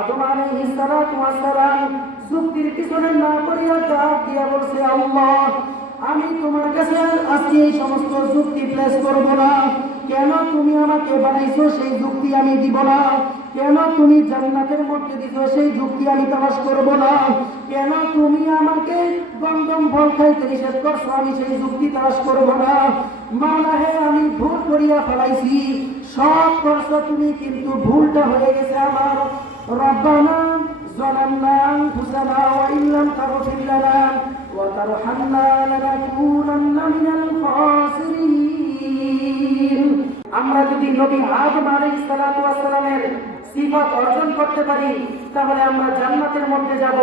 আদম আলাইহিস সালাতু ওয়াস সালাম যুক্তির পিছনে না পড়িয়া ডাক দিয়া বলছে, আল্লাহ আমি তোমার কাছে আজকে এই সমস্ত যুক্তি পেশ করব না। কেন তুমি আমাকে বানাইছো সেই যুক্তি আমি দিব না। কেন তুমি জান্নাতের মধ্যে দিছো সেই যুক্তি আমি তালাশ করব না। কেন তুমি আমাকে গন্ধম ফল খাইতে নিষেধ করছো আমি সেই যুক্তি তালাশ করব না। মাওলা হে, আমি ভুল করিয়া ফেলাইছি, সব করছো তুমি, কিন্তু ভুলটা হয়ে গেছে আমার। রব্বানা যালামনা আনফুসানা ওয়া ইল্লাম তাগফির লানা ওয়া তারহামনা লানাকুনান্না মিনাল খাসিরিন। আমরা যদি নবী আদম আলাইহিস সালাতু ওয়াস সালামের সিফাত অর্জন করতে পারি তাহলে আমরা জান্নাতের মধ্যে যাব।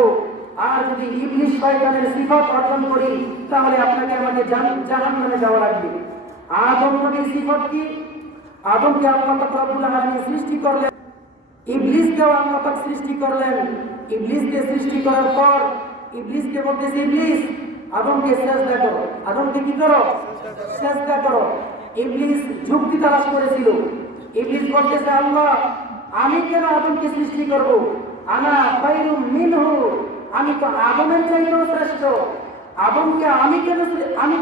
আর যদি ইবলিস শয়তানের সিফাত অর্জন করি তাহলে আপনাকে আমাকে জাহান্নামে যাওয়া লাগবে। আদম নবীর সিফাত কি? আদমকে আল্লাহ পাক রব্বুল আলামিন সৃষ্টি করলেন, ইবলিসকেও আল্লাহ পাক সৃষ্টি করলেন। ইবলিসকে সৃষ্টি করার পর ইবলিসকে বলতেছে, ইবলিস আদমকে সিজদা করো। আদমকে কি করো? সিজদা করো। ইবলিস যুক্তি তালাশ করেছিল। ইবলিস বলতেছে, আল্লাহ আমি কেন আদমকে সৃষ্টি করব? আনা খায়রুম মিনহু, আমি তো আদমের চাইতেও শ্রেষ্ঠ। আদমকে আমি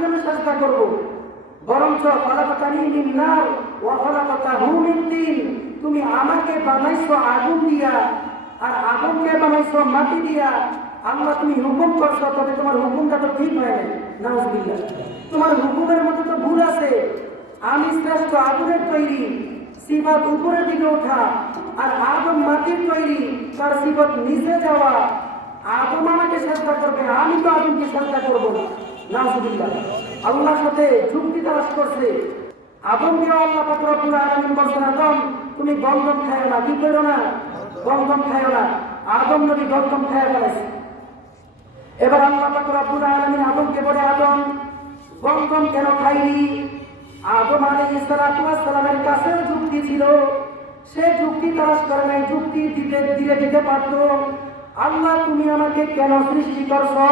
কেন সিজদা করব? বরঞ্চ খলাকতানি মিন নার ওয়া খলাকতাহু মিন তিন, তুমি আমাকে বানাইছো আগুন দিয়া আর আদমকে বানাইছো মাটি দিয়া। আল্লাহ তুমি হুকুম করছো, তবে তোমার হুকুমটা তো ঠিক হয় না। নাউজুবিল্লাহ, তোমার হুকুমের মধ্যে তো ভুল আছে। আমি শ্রেষ্ঠ আগুনের তৈরি, সিফাত উপরের দিকে ওঠা, আর আদম মাটির তৈরি, তার সিফাত নিচে যাওয়া। আদম আমাকে সিজদা করবে, আমি তো আদমকে সিজদা করব না। নাউজুবিল্লাহ, আল্লাহর সাথে যুক্তি তালাশ করছে। আদমকে আল্লাহ পাক রব্বুল আলামিন বলছেন, আদম তুমি গন্ধম খায়ো না। কি করো না? গন্ধম খায়ো না। আদম নবী গন্ধম খায় ফেলেছে। এবার আল্লাহ পাক রব্বুল আলামিন আদমকে বলে, আদম গন্ধম কেন খাইনি? আদম আলাইহিস সালাতু ওয়াস সালামের কাছে যুক্তি ছিল, সে যুক্তি তালাশ করে নাই, যুক্তি দিতে পারতো। আল্লাহ তুমি আমাকে কেন সৃষ্টি করছো?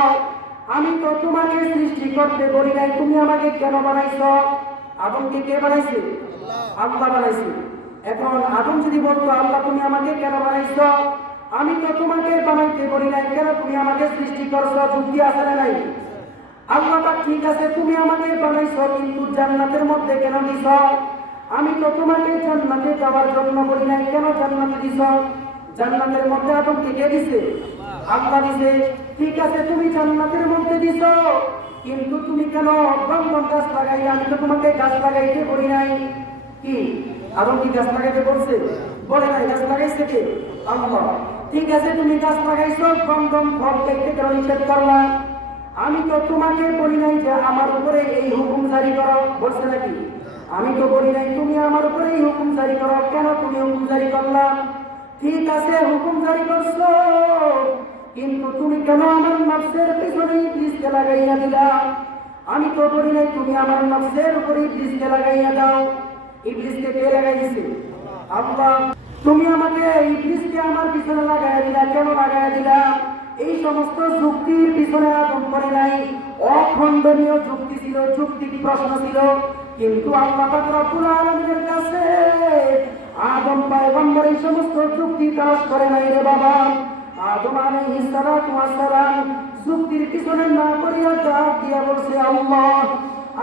আমি তো তোমাকে সৃষ্টি করতে বলি নাই, তুমি আমাকে কেন বানাইছো? আদমকে কে বানাইছে? আল্লাহ বানাইছে। এখন আদম যদি বলতো, আল্লাহ তুমি আমাকে কেন বানাইছো? আমি তো তোমাকে বানাইতে বলি নাই, কেন তুমি আমাকে সৃষ্টি করছো? যুক্তি আছে না নাই? আল্লাহ পাক ঠিক আছে তুমি আমাকে বানাইছো, কিন্তু জান্নাতের মধ্যে কেন দিছো? আমি তো তোমাকে জান্নাতে যাওয়ার জন্য বলি নাই, কেন জান্নাতে দিছো? জান্নাতের মধ্যে আদমকে কে দিছে? আল্লাহ দিছে। ঠিক আছে তুমি জান্নাতের মধ্যে দিছো, কিন্তু তুমি কেন গন্ধম গাছ লাগাইলে? আমি তো তোমাকে গাছ লাগাইতে বলি নাই। কি আদম কি গাছ লাগাইতে বলছে? বলে নাই। গাছ লাগাইছে কে? আল্লাহ। ঠিক আছে তুমি গাছ লাগাইছো, গন্ধম ফল খাইতে কেন নিষেধ করলা? আমি তো তোমাকে বলি নাই যে আমার উপরে এই হুকুম জারি করো, বলছে নাকি? আমি তো বলি নাই তুমি আমার উপরে এই হুকুম জারি করো, কেন তুমি হুকুম জারি করলা? ঠিক আছে হুকুম জারি করছো, কিন্তু তুমি কেন আমার নফসের পিছনে ইবলিসকে লাগাইয়া দিলা? আমি তো বলি নাই তুমি আমার নফসের উপরে ইবলিসকে লাগাইয়া দাও। ইবলিসকে কে লাগাই দিছে? আল্লাহ। তুমি আমাকে ইবলিসকে আমার পিছনে লাগাইয়া দিলা, কেন লাগাইয়া দিলা? এই সমস্ত যুক্তির পিছনে আদম করে নাই, অখণ্ডনীয় যুক্তি ছিল, যুক্তি প্রশ্ন ছিল। কিন্তু আল্লাহ পাক রব্বুল আলামিনের কাছে আদম পয়গম্বর এই সমস্ত যুক্তি তালাশ করে নাই রে বাবা। আদম আলাইহিস সালাতু ওয়াস সালাম যুক্তির পিছনে না পড়িয়া ডাক দিয়া বলছে, আল্লাহ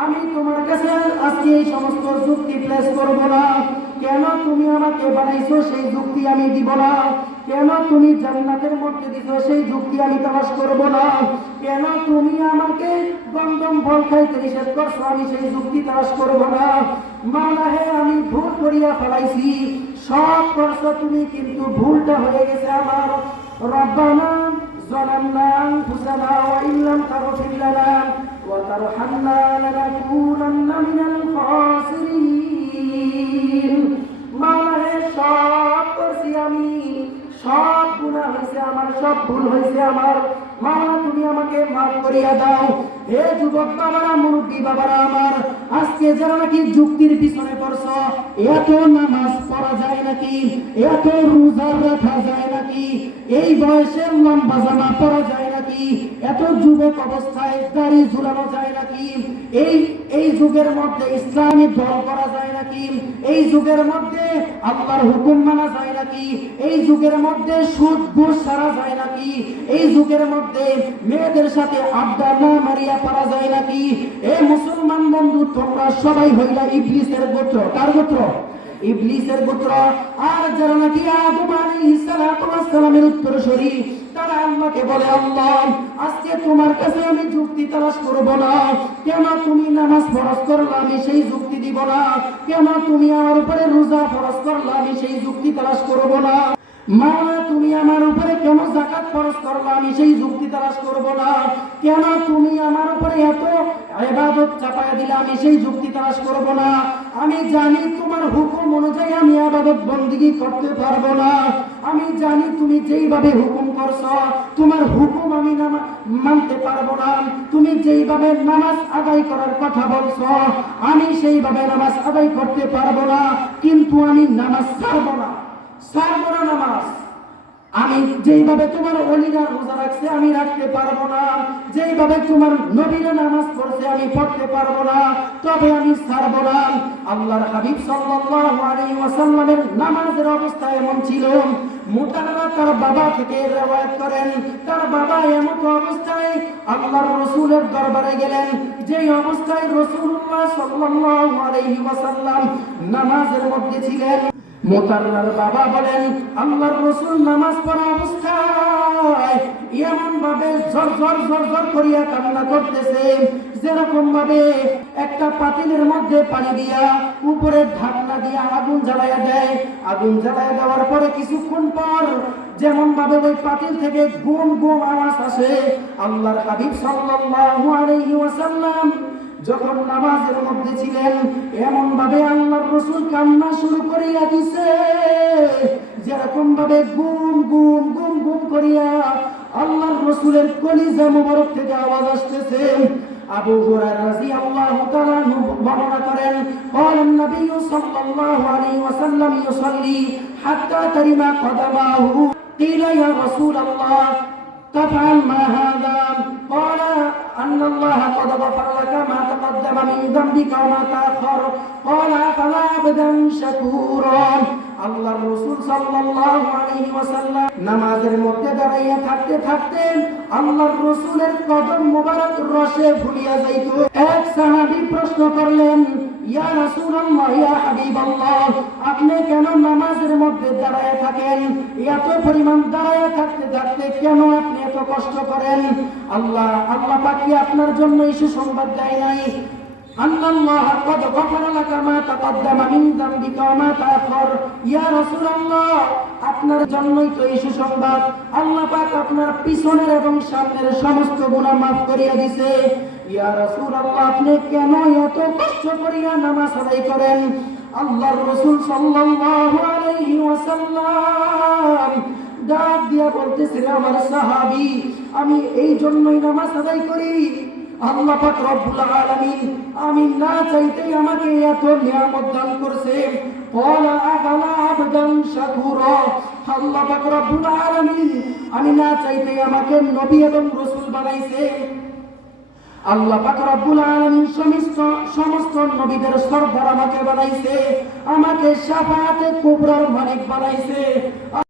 আমি তোমার কাছে আজকে এই সমস্ত যুক্তি পেশ করব না। কেন তুমি আমাকে বানাইছো সেই যুক্তি আমি দিব না। কেন তুমি জান্নাতের মধ্যে দিছো সেই যুক্তি আমি তালাশ করব না। কেন তুমি আমাকে গন্ধম ফল খাইতে নিষেধ করছো আমি সেই যুক্তি তালাশ করব না। মাওলা হে, আমি ভুল করিয়া ফেলাইছি, সব করছো তুমি, কিন্তু ভুলটা হয়ে গেছে আমার। রব্বানা যালামনা আনফুসানা ওয়া ইল্লাম তাগফির লানা ওয়া তারহামনা লানাকুনান্না মিনাল খাসিরিন। মাওলা হে, সব করছি আমি, সব গুনাহ হয়েছে আমার, সব ভুল হয়েছে আমার। মাওলা তুমি আমাকে মাফ করিয়া দাও। হে যুবক বাবারা, মুরব্বী বাবারা আমার, আজকে যারা নাকি যুক্তির পিছনে পড়ছ, এত নামাজ পড়া যায় নাকি? এত রোজা রাখা যায় নাকি? এই বয়সের লম্বা জামা পড়া যায় নাকি? নাকি? এত যুবক অবস্থায় দাড়ি ঝুলানো যায় নাকি? এই এই যুগের মধ্যে ইসলামী দল করা যায় নাকি? এই যুগের মধ্যে আল্লাহর হুকুম মানা যায় নাকি? এই যুগের মধ্যে সুদ ঘুষ ছাড়া যায় নাকি? এই যুগের মধ্যে মেয়েদের সাথে আড্ডা না মারিয়া পারা যায় নাকি? এই মুসলমান বন্ধু, তোমরা সবাই হইলা ইবলিসের গোত্র। কার গোত্র? ইবলিসের গোত্র। আর যারা নাকি আদম আলাইহিস সালাতু ওয়াস সালামের উত্তরসূরি, তারা আল্লাহকে বলে, আল্লাহ, আজকে তোমার কাছে আমি যুক্তি তালাশ করব না। কেন তুমি নামাজ ফরজ করলে আমি সেই যুক্তি দিব না? কেন তুমি আমার উপরে রোজা ফরজ করলে আমি সেই যুক্তি তালাশ করব না? মা, তুমি আমার উপরে কেন যাকাত ফরজ করলে আমি সেই যুক্তি তালাশ করব না? কেন তুমি আমার উপরে এত ইবাদত চাপায়া দিলে আমি সেই যুক্তি তালাশ করব না? আমি জানি তোমার হুকুম অনুযায়ী আমি ইবাদত বندگی করতে পারবো না। আমি জানি তুমি যেইভাবে হুকুম করছো, তোমার হুকুম আমি মানতে পারবো না। তুমি যেইভাবে নামাজ আদায় করার কথা বলছো, আমি সেইভাবে নামাজ আদায় করতে পারবো না। কিন্তু আমি নামাজ ছাড়বো না, ছাড়বো না নামাজ। আমি যেইভাবে তোমার ওলিরা রোজা রাখছে আমি রাখতে পারবো না, যেইভাবে তোমার নবীরা নামাজ পড়ছে আমি পড়তে পারবো না, তবে আমি ছাড়বো না। আল্লাহর হাবিব সাল্লাল্লাহু আলাইহি ওয়াসাল্লামের নামাজের অবস্থা এমন ছিল, মুতারা তার বাবা থেকে রওয়ায়াত করেন, তার বাবা এমন অবস্থায় আল্লাহর রাসূলের দরবারে গেলেন, যেই অবস্থায় রাসূলুল্লাহ সাল্লাল্লাহু আলাইহি ওয়াসাল্লাম নামাজের মধ্যে ছিলেন। মুতারার বাবা বলেন, আল্লাহর রাসূল নামাজ পড়া অবস্থায় এমন ভাবে ঝরঝর করিয়া কান্না করতেছে, যেরকম ভাবে একটা পাতিলের মধ্যে পানি দিয়া উপরে ঢাকনা দিয়া আগুন জ্বালায়া দেয়। আগুন জ্বালায়া দেওয়ার পরে কিছুক্ষণ পর যেমন ভাবে ওই পাতিল থেকে গুম গুম আওয়াজ আসে, আল্লাহর হাবিব সাল্লাল্লাহু আলাইহি ওয়াসাল্লাম যখন নামাজের মধ্যে ছিলেন, এমন ভাবে আল্লাহর রাসূল কান্না শুরু করিয়া দিছে, যেরকম ভাবে গুম গুম গুম গুম করিয়া আল্লাহর রাসূলের কলিজা মুবারক থেকে আওয়াজ আসতেছে। আবু হুরায়রা রাদিয়াল্লাহু তাআলা বর্ণনা করেন, ক্বালা নবী সাল্লাল্লাহু আলাইহি ওয়াসাল্লাম ইউসাল্লি হাত্তা তারিমা কদামাহু, কিলা ইয়া রাসূলাল্লাহ تفعل ما هذا؟ قال أن الله قد غفر لك ما تقدم من ذنبك وما تأخر قال أفلا عبدا شكورا। আল্লাহর রাসূল সাল্লাল্লাহু আলাইহি ওয়াসাল্লাম নামাজের মধ্যে দাঁড়াইয়া থাকতে থাকতে আল্লাহর রাসূলের কদম মোবারক রসে ভুলিয়া যাইত। এক সাহাবী প্রশ্ন করলেন, ইয়া রাসূলুল্লাহ, ইয়া হাবিবাল্লাহ, আপনি কেন নামাজের মধ্যে দাঁড়ায় থাকেন? এত পরিমাণ দাঁড়ায় থাকতে থাকতে কেন আপনি এত কষ্ট করেন? আল্লাহ পাক কি আপনার জন্য এই সুসংবাদ দেয় নাই? আল্লাহ কদ গফারা লাকা মা তাকদ্দামা মিন যামবিকা ওয়া মা তাআখার। ইয়া রাসূলুল্লাহ, আপনার জন্যই তো এই সুসংবাদ, আল্লাহ পাক আপনার পিছনের এবং সামনের সমস্ত গুনাহ মাফ করিয়া দিয়েছে। ইয়া রাসূলুল্লাহ, আপনি কেন এত কষ্ট করিয়া নামাজ আদায় করেন? আল্লাহর রাসূল সাল্লাল্লাহু আলাইহি ওয়াসাল্লাম ডাক দিয়া বলতেছেন, আমার সাহাবী, আমি এই জন্যই নামাজ আদায় করি, আল্লাহ পাক রব্বুল আলামিন আমি না চাইতেই আমাকে এত নিয়ামত দান করছে। ক্বালা আফালা আবদান শাকুরা, আল্লাহ পাক রব্বুল আলামিন আমি না চাইতেই আমাকে নবী এবং রাসূল বানাইছে। আল্লাহ পাক রব্বুল আলামিন সমস্ত নবীদের সরদার আমাকে বানাইছে, আমাকে শাফাআতে কুবরার মালিক বানাইছে।